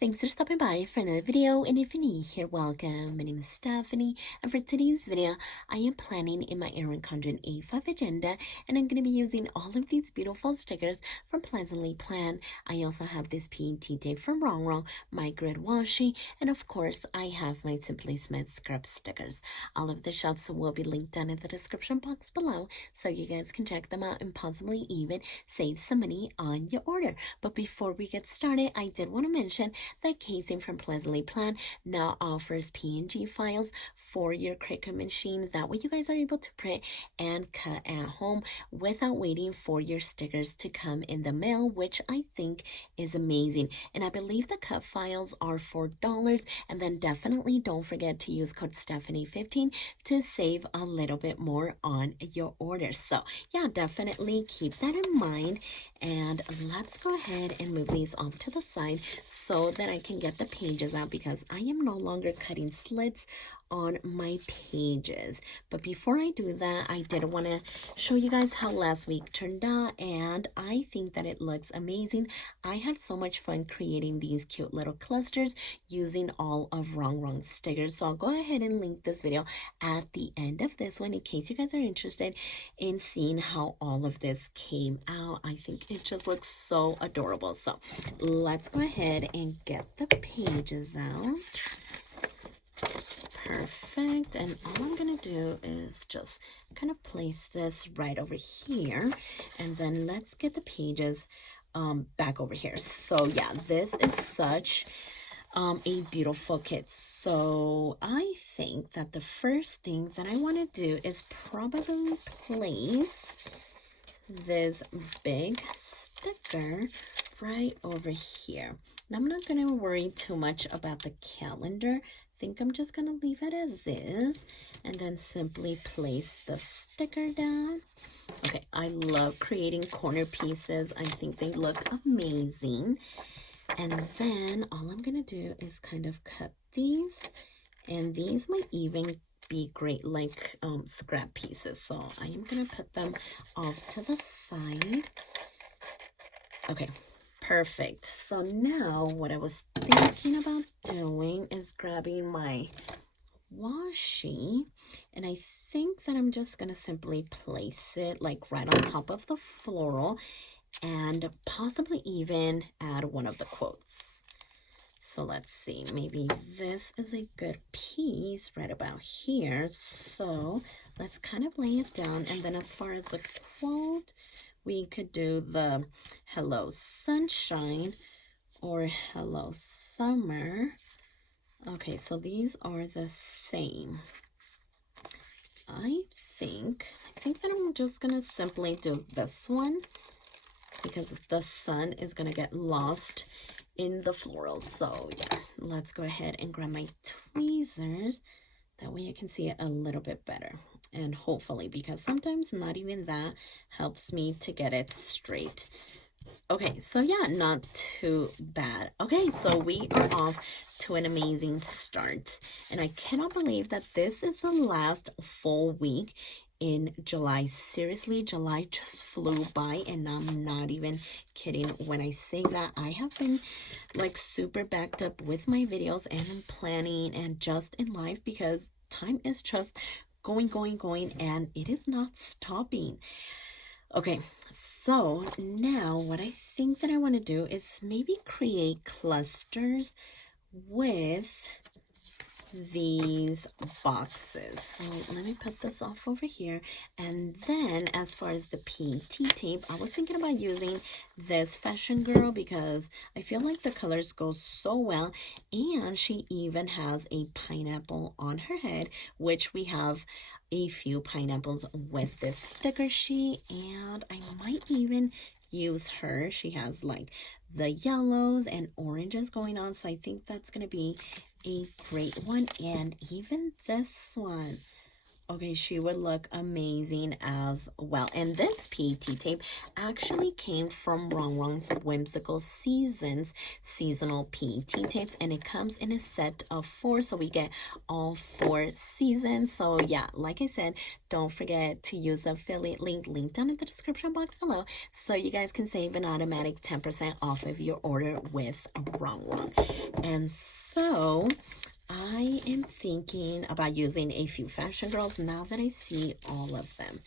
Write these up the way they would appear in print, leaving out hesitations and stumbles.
Thanks for stopping by for another video, and if you're new here, welcome. My name is Stephany, and for today's video, I am planning in my Erin Condren A5 agenda, and I'm going to be using all of these beautiful stickers from Pleasantly Plan. I also have this PET tape from Rongrong, my grid washi, and of course, I have my Simply Smith script stickers. All of the shops will be linked down in the description box below, so you guys can check them out and possibly even save some money on your order. But before we get started, I did want to mention that Casing from Pleasantly Plan now offers PNG files for your Cricut machine. That way you guys are able to print and cut at home without waiting for your stickers to come in the mail, which I think is amazing. And I believe the cut files are $4, and then definitely don't forget to use code Stephany15 to save a little bit more on your order. So yeah, definitely keep that in mind. And let's go ahead and move these off to the side so that I can get the pages out, because I am no longer cutting slits on my pages. But before I do that, I did want to show you guys how last week turned out, and I think that it looks amazing. I had so much fun creating these cute little clusters using all of Rongrong stickers. So I'll go ahead and link this video at the end of this one in case you guys are interested in seeing how all of this came out. I think it just looks so adorable. So let's go ahead and get the pages out. Perfect. And all I'm gonna do is just kind of place this right over here, and then let's get the pages back over here. So yeah, this is such a beautiful kit. So I think that the first thing that I want to do is probably place this big sticker right over here. And I'm not going to worry too much about the calendar. I think I'm just going to leave it as is and then simply place the sticker down. Okay, I love creating corner pieces. I think they look amazing. And then all I'm going to do is kind of cut these, and these might even be great like scrap pieces. So I am going to put them off to the side. Okay, perfect. So now what I was thinking about doing is grabbing my washi, and I think that I'm just going to simply place it like right on top of the floral and possibly even add one of the quotes. So let's see, maybe this is a good piece right about here. So let's kind of lay it down, and then as far as the quote, we could do the hello sunshine or hello summer. Okay, so these are the same. I think that I'm just gonna simply do this one, because the sun is gonna get lost in the florals. So yeah, let's go ahead and grab my tweezers. That way you can see it a little bit better. And hopefully, because sometimes not even that helps me to get it straight. Okay, so yeah, not too bad. Okay, so we are off to an amazing start. And I cannot believe that this is the last full week in July. Seriously, July just flew by, and I'm not even kidding when I say that. I have been like super backed up with my videos and in planning and just in life, because time is just going, and it is not stopping. Okay, so now what I think that I want to do is maybe create clusters with these boxes. So let me put this off over here. And then as far as the PET tape, I was thinking about using this Fashion Girl because I feel like the colors go so well, and she even has a pineapple on her head, which we have a few pineapples with this sticker sheet, and I might even use her. She has like the yellows and oranges going on, so I think that's gonna be a great one. And even this one, Okay, she would look amazing as well. And this PET tape actually came from Rongrong's Whimsical Seasons seasonal PET tapes, and it comes in a set of 4, so we get all 4 seasons. So yeah, like I said, don't forget to use the affiliate link down in the description box below, so you guys can save an automatic 10% off of your order with Rongrong. And so I am thinking about using a few fashion girls now that I see all of them.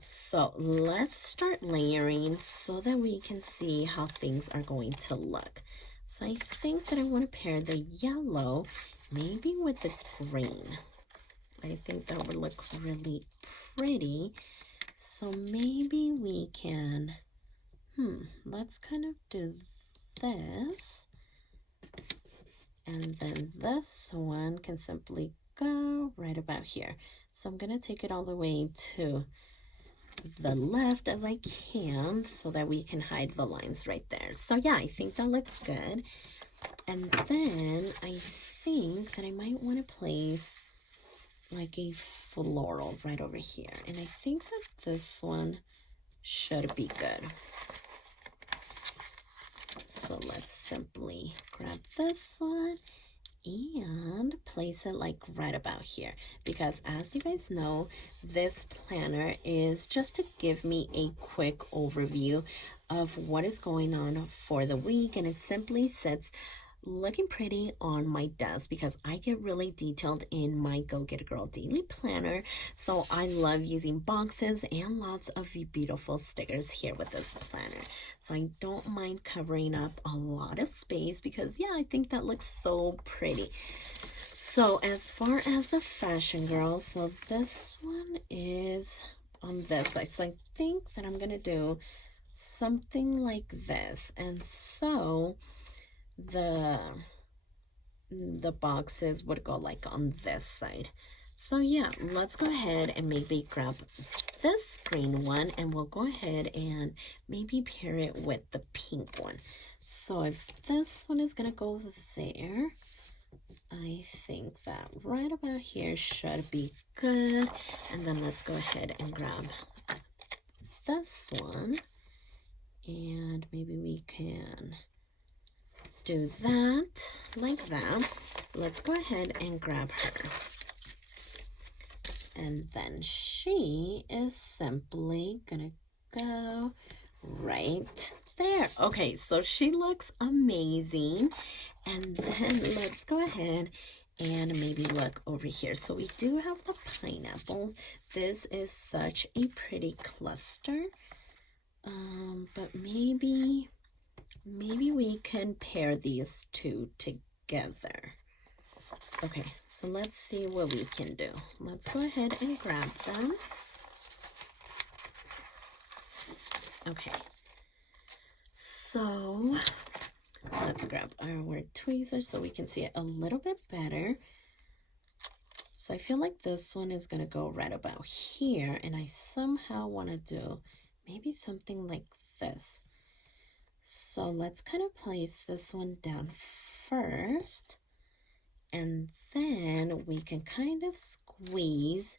So let's start layering so that we can see how things are going to look. So I think that I want to pair the yellow maybe with the green. I think that would look really pretty. So maybe we can, let's kind of do this. And then this one can simply go right about here. So I'm going to take it all the way to the left as I can so that we can hide the lines right there. So yeah, I think that looks good. And then I think that I might want to place like a floral right over here. And I think that this one should be good. So let's simply grab this one and place it like right about here, because as you guys know, this planner is just to give me a quick overview of what is going on for the week, and it simply sits looking pretty on my desk because I get really detailed in my Go Get a Girl daily planner. So I love using boxes and lots of beautiful stickers here with this planner. So I don't mind covering up a lot of space because yeah, I think that looks so pretty. So as far as the fashion girl, so this one is on this side. So I think that I'm gonna do something like this. And so the boxes would go like on this side. So yeah, let's go ahead and maybe grab this green one and we'll go ahead and maybe pair it with the pink one. So if this one is gonna go there, I think that right about here should be good. And then let's go ahead and grab this one and maybe we can do that like that. Let's go ahead and grab her, and then she is simply gonna go right there. Okay, so she looks amazing. And then let's go ahead and maybe look over here. So we do have the pineapples. This is such a pretty cluster, but maybe we can pair these two together. Okay, so let's see what we can do. Let's go ahead and grab them. Okay, so let's grab our tweezers so we can see it a little bit better. So I feel like this one is gonna go right about here, and I somehow want to do maybe something like this. So let's kind of place this one down first, and then we can kind of squeeze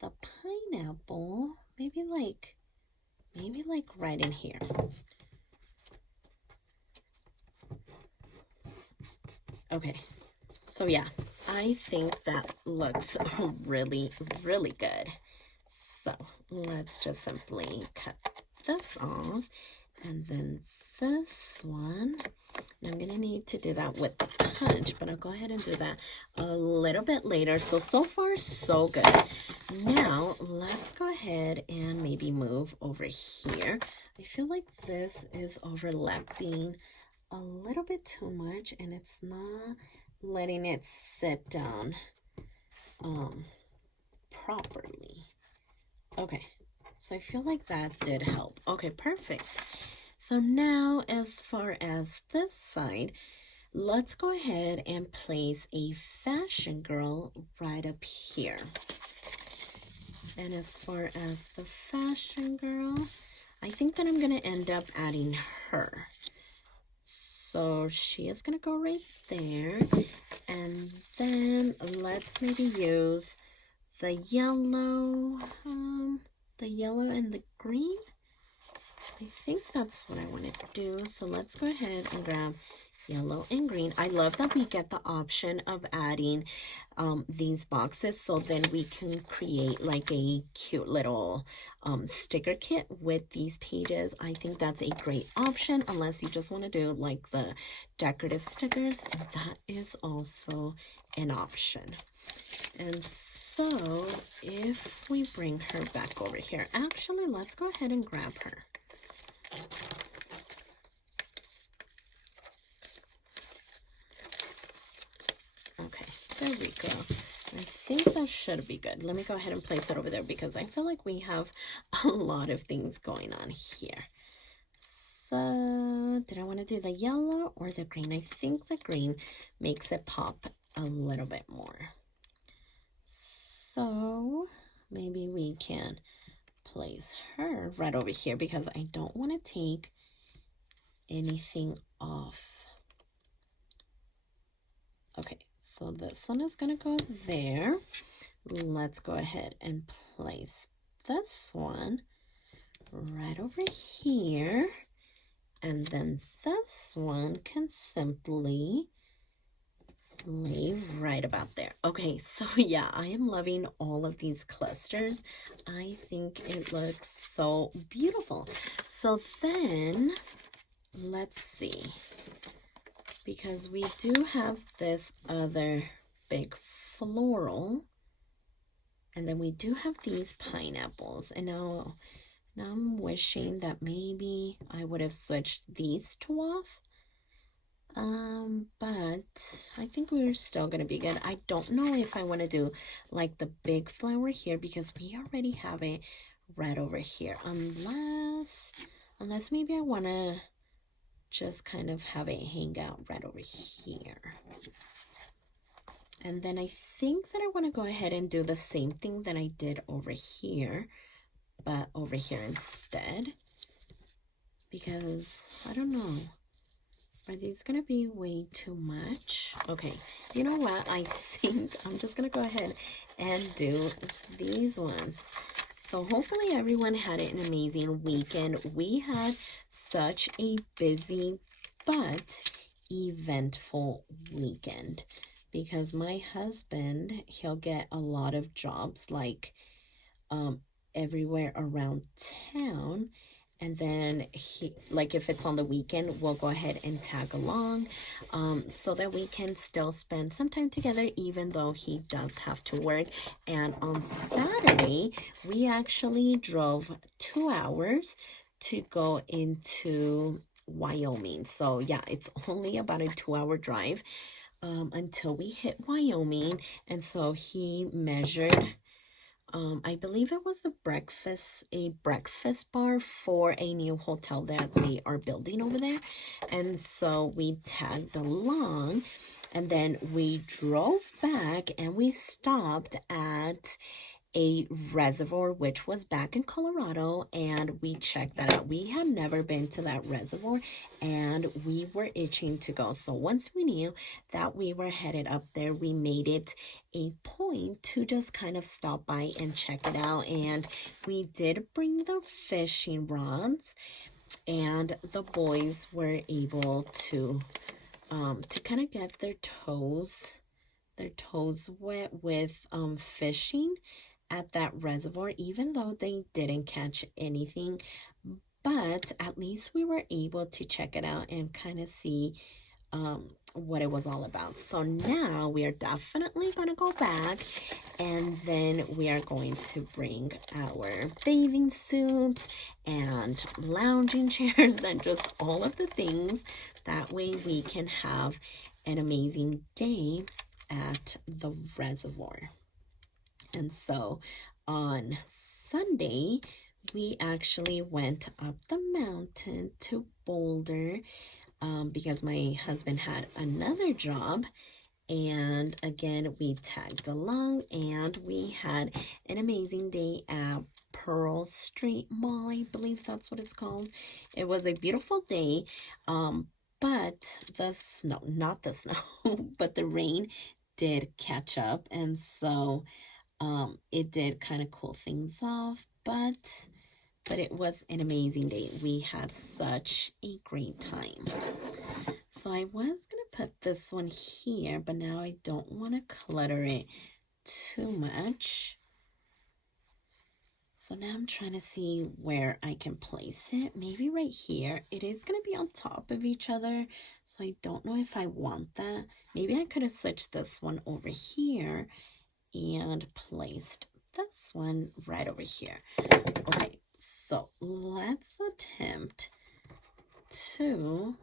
the pineapple, maybe like right in here. Okay, so yeah, I think that looks really, really good. So let's just simply cut this off, and then this one, and I'm gonna need to do that with the punch, but I'll go ahead and do that a little bit later. So far so good. Now let's go ahead and maybe move over here. I feel like this is overlapping a little bit too much and it's not letting it sit down properly. Okay, so I feel like that did help. Okay, perfect. So now as far as this side, let's go ahead and place a fashion girl right up here. And as far as the fashion girl, I think that I'm going to end up adding her. So she is going to go right there. And then let's maybe use the yellow, and the green. I think that's what I want to do. So let's go ahead and grab yellow and green. I love that we get the option of adding these boxes, so then we can create like a cute little sticker kit with these pages. I think that's a great option, unless you just want to do like the decorative stickers. That is also an option. And so if we bring her back over here, actually let's go ahead and grab her. Okay, there we go. I think that should be good. Let me go ahead and place it over there because I feel like we have a lot of things going on here. So, did I want to do the yellow or the green? I think the green makes it pop a little bit more. So, maybe we can place her right over here because I don't want to take anything off. Okay, so this one is going to go there. Let's go ahead and place this one right over here. And then this one can simply lay right about there. Okay, so yeah, I am loving all of these clusters. I think it looks so beautiful. So then, let's see. Because we do have this other big floral. And then we do have these pineapples. And now I'm wishing that maybe I would have switched these two off. But I think we're still going to be good. I don't know if I want to do like the big flower here because we already have it right over here. Unless maybe I want to just kind of have it hang out right over here. And then I think that I want to go ahead and do the same thing that I did over here, but over here instead. Because, I don't know, are these going to be way too much? Okay, you know what? I think I'm just going to go ahead and do these ones. So hopefully everyone had an amazing weekend. We had such a busy but eventful weekend because my husband, he'll get a lot of jobs like everywhere around town. And then he, like if it's on the weekend, we'll go ahead and tag along so that we can still spend some time together even though he does have to work. And on Saturday, we actually drove 2 hours to go into Wyoming. So yeah, it's only about a 2-hour drive until we hit Wyoming. And so he measured I believe it was a breakfast bar for a new hotel that they are building over there. And so we tagged along and then we drove back and we stopped at a reservoir, which was back in Colorado, and we checked that out. We had never been to that reservoir and we were itching to go. So once we knew that we were headed up there, we made it a point to just kind of stop by and check it out. And we did bring the fishing rods, and the boys were able to kind of get their toes wet with fishing at that reservoir, even though they didn't catch anything. But at least we were able to check it out and kind of see what it was all about. So now we are definitely going to go back, and then we are going to bring our bathing suits and lounging chairs and just all of the things. That way we can have an amazing day at the reservoir. And so on Sunday, we actually went up the mountain to Boulder because my husband had another job. And again, we tagged along and we had an amazing day at Pearl Street Mall. I believe that's what it's called. It was a beautiful day, but the snow, not the snow, but the rain did catch up. And so it did kind of cool things off, but it was an amazing day. We had such a great time. So I was gonna put this one here, but now I don't want to clutter it too much. So now I'm trying to see where I can place it. Maybe right here. It is going to be on top of each other, so I don't know if I want that. Maybe I could have switched this one over here and placed this one right over here. Okay, so let's attempt to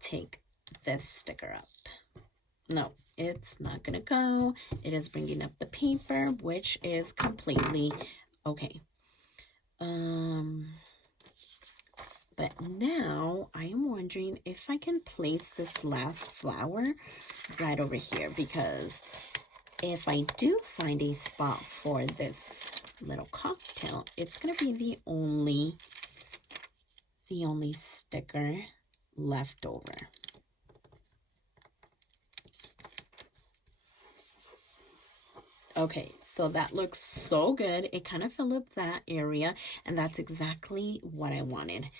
take this sticker up. No, it's not gonna go. It is bringing up the paper, which is completely okay. But now I am wondering if I can place this last flower right over here, because if I do find a spot for this little cocktail, it's gonna be the only sticker left over. Okay, so that looks so good. It kind of filled up that area, and that's exactly what I wanted.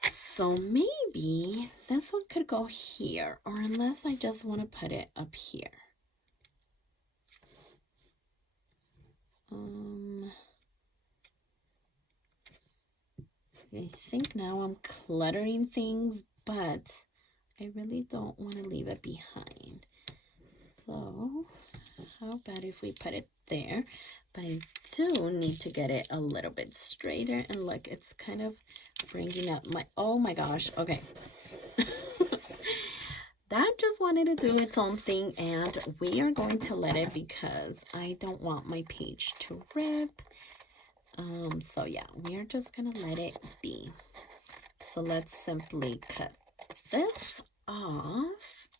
So maybe this one could go here, or unless I just want to put it up here. I think now I'm cluttering things, but I really don't want to leave it behind. So how about if we put it there? But I do need to get it a little bit straighter, and look, it's kind of bringing up my, oh my gosh, okay. That just wanted to do its own thing, and we are going to let it because I don't want my page to rip. So yeah, we are just gonna let it be. So let's simply cut this off.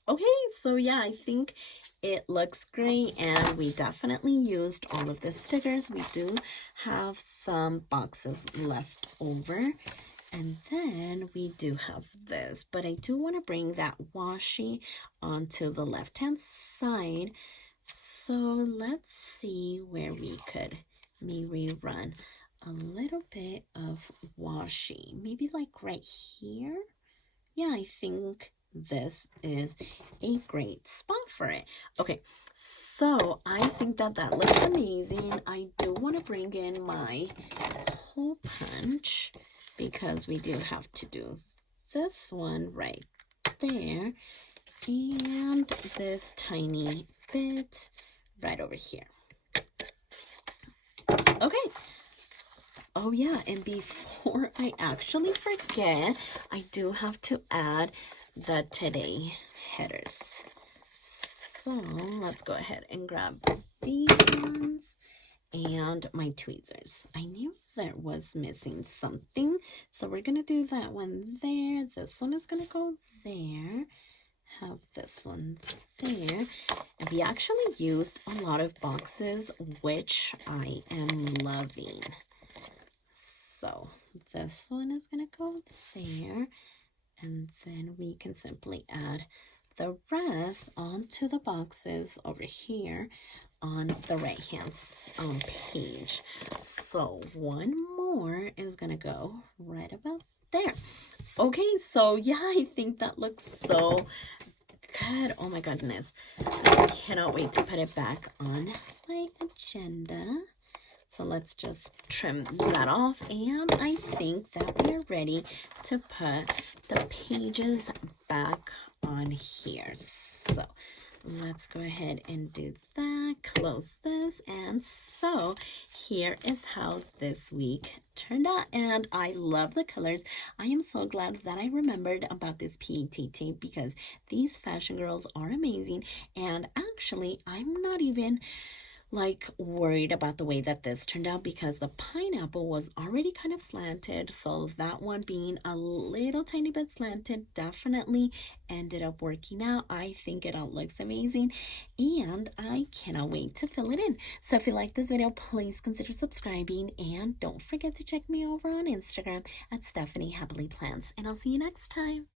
Okay, so yeah, I think it looks great, and we definitely used all of the stickers. We do have some boxes left over, and then we do have this, but I do want to bring that washi onto the left hand side. So let's see where we could maybe run a little bit of washi, maybe like right here. Yeah, I think this is a great spot for it. Okay, so I think that looks amazing. I do want to bring in my hole punch, because we do have to do this one right there, and this tiny bit right over here. Okay. Oh yeah, and before I actually forget, I do have to add the today headers. So let's go ahead and grab these ones and my tweezers. I knew there was missing something, so we're gonna do that one there. This one is gonna go there. Have this one there. And we actually used a lot of boxes, which I am loving. So this one is gonna go there, and then we can simply add the rest onto the boxes over here on the right hand page. So one more is gonna go right about there. Okay, so yeah, I think that looks so good. Oh my goodness, I cannot wait to put it back on my agenda. So let's just trim that off, and I think that we are ready to put the pages back on here. So let's go ahead and do that, close this, and so here is how this week turned out, and I love the colors. I am so glad that I remembered about this PET tape, because these fashion girls are amazing, and actually I'm not even like worried about the way that this turned out, because the pineapple was already kind of slanted, so that one being a little tiny bit slanted definitely ended up working out. I think it all looks amazing, and I cannot wait to fill it in. So if you like this video, please consider subscribing, and don't forget to check me over on Instagram at stephanyhappilyplans, and I'll see you next time.